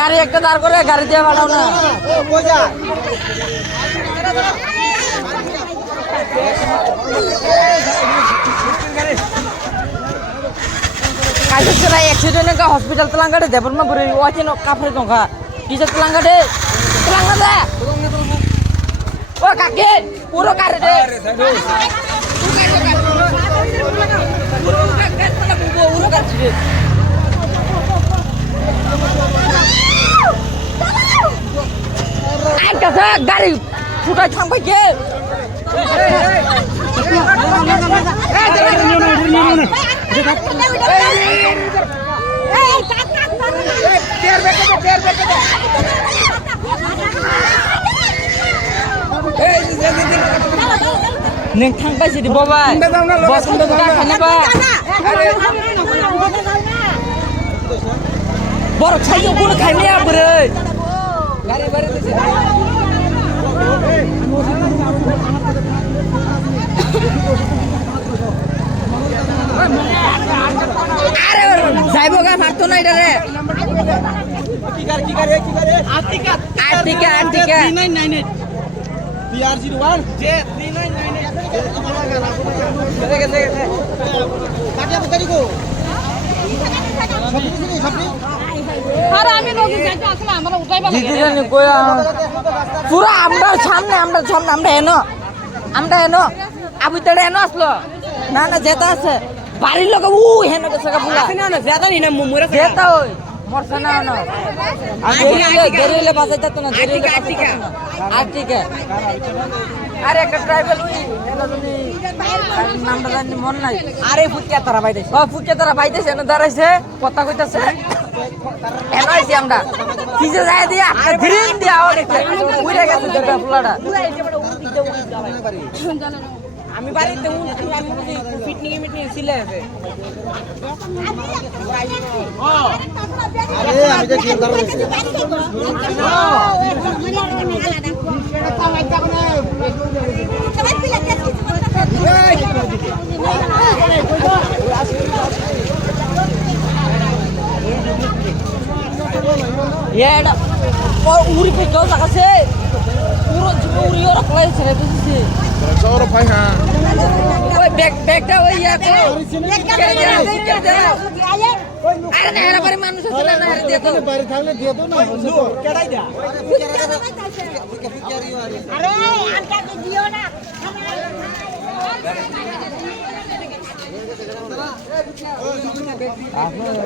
গাড়ি একটা দাঁড় করে গাড়ি দিয়ে পাঠাও না। kaisera accident ka hospital telangga de depan mah beri wajin kafir dong kak bisa telangga de wah kaki puro kare de ay gari sudah sampai ke neng thangpai sih di bawah bos udah kenapa borok saya pun kayaknya berai যাইবো গা মারতো না এটা রে আর্টিকা 3998 PR01 যে 3998 দেখে কাটিয়া পতারি গো সবনি আরে আমি লোক যাইতে আসলে আমরা উঠাইবা লাগে দিদি কইয়া পুরো আমরা সামনে আমরা এনো আবুতড়ে এনো আসলো না যেটা আছে বাড়ির লোক হেন গেছে পুরা না যেটা নি না মুরে যেটা ওই মরছে না না দেরিলে বাজাই যেত না দেরিলে আর্টিকা আরে একটা ট্রাইবেল ওই নামটা জানি মন নাই আরে ফুটকিয়া তারা বাইতেছে এনে দাঁড়াইছে কথা কইতাছে এনাইছি আমরা কিসে যায় দিয়া গ্রিন দিয়া অনেকটা উড়ে গেছে যেটা ফুলাটা আমি বাড়িতে আমি পিকনিকে ছিলে আছে আরে আমি যে কি দাঁড়াইছি এটা উড়ি ফেকেও লাগাছে পুরো উড়ি ওরা প্লাই ছেড়ে দিয়েছে সৌর ভাই হ্যাঁ ওই ব্যাগটা ওই ইয়াতে আরে না এরা বাড়ি মানুষ আছে না এরা দিয়ে দাও বাড়ি থাকলে দিয়ে দাও না কেডাই দা আরে আনটাকে দিও না আপনারা